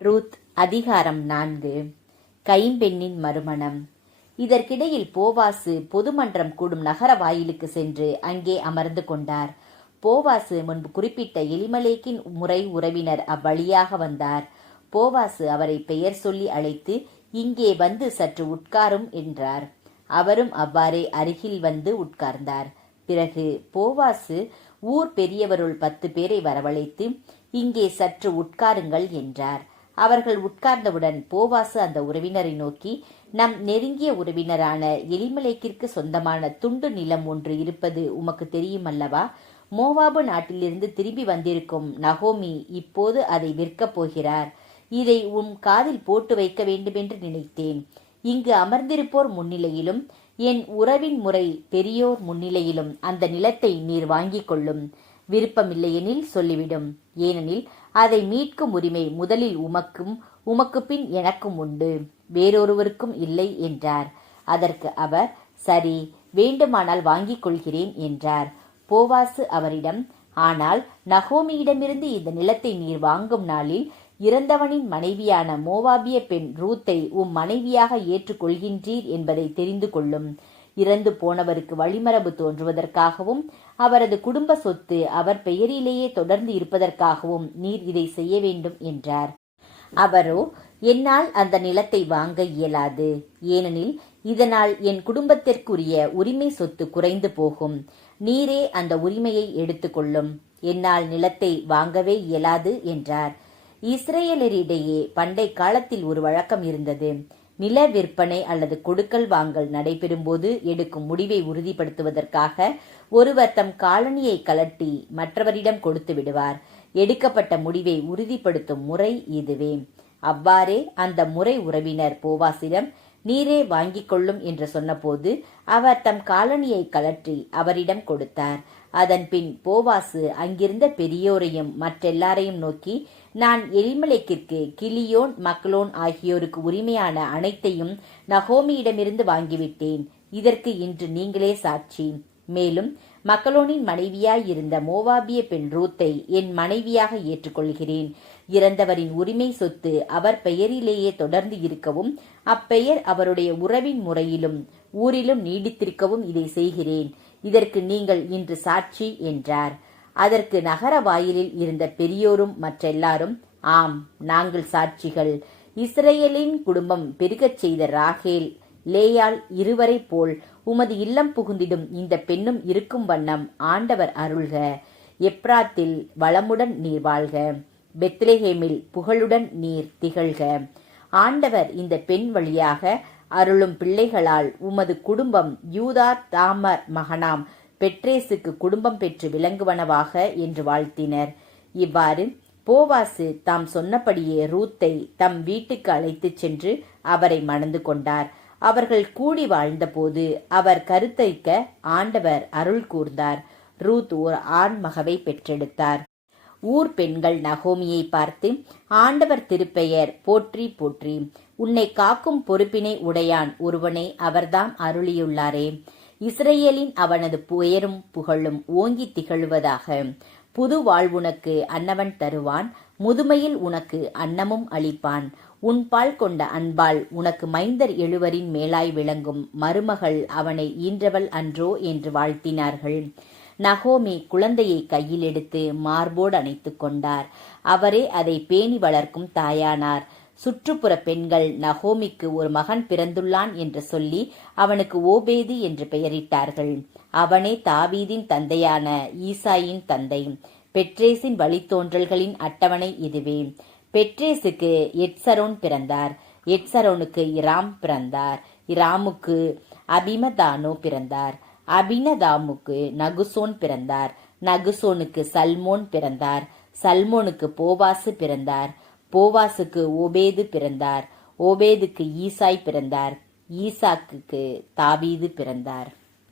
Ruth அதிகாரம் 4. கைம்பெண்ணின் மறுமணம். இதற்கிடையில் போவாசு பொதுமன்றம் கூடும் நகர வாயிலுக்கு சென்று அங்கே அமர்ந்து கொண்டார். போவாசு முன்பு குறிப்பிட்ட எலிமலேக்கின் முறை உறவினர் அவ்வழியாக வந்தார். போவாசு அவரை பெயர் சொல்லி அழைத்து, இங்கே வந்து சற்று உட்காரும் என்றார். அவரும் அவ்வாறே அருகில் வந்து உட்கார்ந்தார். பிறகு போவாசு ஊர் பெரியவருள் 10 பேரை வரவழைத்து, இங்கே சற்று உட்காருங்கள் என்றார். அவர்கள் உட்கார்ந்தவுடன் போவாசு அந்த உறவினரை நோக்கி, நம் நெருங்கிய உறவினரான எலிமலேக்கிற்கு சொந்தமான துண்டு நிலம் ஒன்று இருப்பது உமக்கு தெரியுமல்லவா? மோவாபு நாட்டிலிருந்து திரும்பி வந்திருக்கும் நகோமி இப்போது அதை விற்கப் போகிறார். இதை உம் காதில் போட்டு வைக்க வேண்டுமென்று நினைத்தேன். இங்கு அமர்ந்திருப்போர் முன்னிலையிலும் என் உறவின் முறை பெரியோர் முன்னிலையிலும் அந்த நிலத்தை நீர் வாங்கிக் கொள்ளும். விருப்பமில்லையெனில் சொல்லிவிடும். ஏனெனில் அதை மீட்கும் உரிமை முதலில் உமக்கு பின் எனக்கும் உண்டு, வேறொருவருக்கும் இல்லை என்றார். அதற்கு அவர், சரி, வேண்டுமானால் வாங்கிக் கொள்கிறேன் என்றார். போவாசு அவரிடம், ஆனால் நகோமியிடமிருந்து இந்த நிலத்தை நீர் வாங்கும் நாளில் இறந்தவனின் மனைவியான மோவாபிய பெண் ரூத்தை மனைவியாக ஏற்றுக்கொள்கின்றீர் என்பதை தெரிந்து கொள்ளும். இறந்து போனவருக்கு வழிமரபு தோன்றுவதற்காகவும் அவரது குடும்ப சொத்து அவர் பெயரிலேயே தொடர்ந்து இருப்பதற்காகவும் நீர் இதை செய்ய வேண்டும் என்றார். அவரோ, என்னால் அந்த நிலத்தை வாங்க இயலாது. ஏனெனில் இதனால் என் குடும்பத்திற்குரிய உரிமை சொத்து குறைந்து போகும். நீரே அந்த உரிமையை எடுத்துக்கொள்ளும். என்னால் நிலத்தை வாங்கவே இயலாது என்றார். இஸ்ரேலரிடையே பண்டை காலத்தில் ஒரு வழக்கம் இருந்தது. நில விற்பனை அல்லது கொடுக்கல் வாங்கல் நடைபெறும்போது எடுக்கும் முடிவை உறுதிப்படுத்துவதற்காக ஒருவர் தம் காலணியை கலட்டி மற்றவரிடம் கொடுத்து விடுவார். எடுக்கப்பட்ட முடிவை உறுதிப்படுத்தும் முறை இதுவே. அவ்வாறே அந்த முறை உறவினர் போவாசிடம், நீரே வாங்கிக் கொள்ளும் என்று சொன்னபோது அவர் தம் காலணியை கலற்றி அவரிடம் கொடுத்தார். அதன்பின் போவாசு அங்கிருந்த பெரியோரையும் மற்றெல்லாரையும் நோக்கி, நான் எலிமலேக்கிற்கு கிலியோன் மக்லோன் ஆகியோருக்கு உரிமையான அனைத்தையும் நகோமியிடமிருந்து வாங்கிவிட்டேன். இதற்கு இன்று நீங்களே சாட்சி. மேலும் மக்களோனின் மனைவியாயிருந்த மோவாபிய பெண் ரூத்தை என் மனைவியாக ஏற்றுக்கொள்கிறேன். இறந்தவரின் உரிமை சொத்து அவர் பெயரிலேயே தொடர்ந்து இருக்கவும் அப்பெயர் அவருடைய உறவின் முறையிலும் ஊரிலும் நீடித்திருக்கவும் இதை செய்கிறேன். இதற்கு நீங்கள் இன்று சாட்சி என்றார். அதற்கு நகர வாயிலில் இருந்த பெரியோரும் மற்றெல்லாரும், ஆம், நாங்கள் சாட்சிகள். இஸ்ரேலின் குடும்பம் பெருகச் செய்த ராகேல் லேயாள் இருவரை போல் உமது இல்லம் புகுந்திடும் இந்த பெண்ணும் இருக்கும் வண்ணம் ஆண்டவர் அருள்க. எப்ராத்தில் வளமுடன் நீர் வாழ்க. பெத்லெஹேமில் புகழுடன் நீர் திகழ்க. ஆண்டவர் இந்த பெண் வழியாக அருளும் பிள்ளைகளால் உமது குடும்பம் யூதா தாமர் மகனாம் பெட்ரேசுக்கு குடும்பம் பெற்று விளங்குவனவாக என்று வாழ்த்தினர். இவ்வாறு போவாசு தாம் சொன்னபடியே ரூத்தை தம் வீட்டுக்கு அழைத்துச் சென்று அவரை மணந்து கொண்டார். அவர்கள் கூடி வாழ்ந்தபோது அவர் கருத்தரிக்க ஆண்டவர் அருள் கூர்ந்தார். ரூத் ஓர் ஆண் மகவை பெற்றெடுத்தார். ஊர் பெண்கள் நகோமியை பார்த்து, ஆண்டவர் திருப்பெயர் போற்றி போற்றி, உன்னை காக்கும் பொறுப்பினை உடையான் ஒருவனை அவர்தாம் அருளியுள்ளாரே. இஸ்ரேலின் அவனது பெயரும் புகழும் ஓங்கி திகழ்வதாக. புது வாழ்வுனக்கு அன்னவன் தருவான், முதுமையில் உனக்கு அன்னமும் அளிப்பான். உன்பால் கொண்ட அன்பால் உனக்கு மைந்தர் எழுவரின் மேலாய் விளங்கும் மருமகள் அவனை ஈன்றவள் அன்றோ என்று வாழ்த்தினார்கள். நகோமி குழந்தையை கையில் எடுத்து மார்போடு அணைத்து கொண்டார். அவரே அதை பேணி வளர்க்கும் தாயானார். சுற்றுப்புற பெண்கள் நகோமிக்கு ஒரு மகன் பிறந்துள்ளான் என்று சொல்லி அவனுக்கு ஓபேது என்று பெயரிட்டார்கள். அவனே தாவீதின் தந்தையான ஈசாயின் தந்தை. பெட்ரேசின் வழித்தோன்றல்களின் அட்டவணை இதுவே. பெட்ரேசுக்கு எட்சரோன் பிறந்தார். எட்சரோனுக்கு இராம் பிறந்தார். இராமுக்கு அபிமதானோ பிறந்தார். அபினதாமுக்கு நகுசோன் பிறந்தார். நகுசோனுக்கு சல்மோன் பிறந்தார். சல்மோனுக்கு போவாசு பிறந்தார். போவாசுக்கு ஓபேது பிறந்தார். ஓபேதுக்கு ஈசாய் பிறந்தார். ஈசாக்குக்கு தாவீது பிறந்தார்.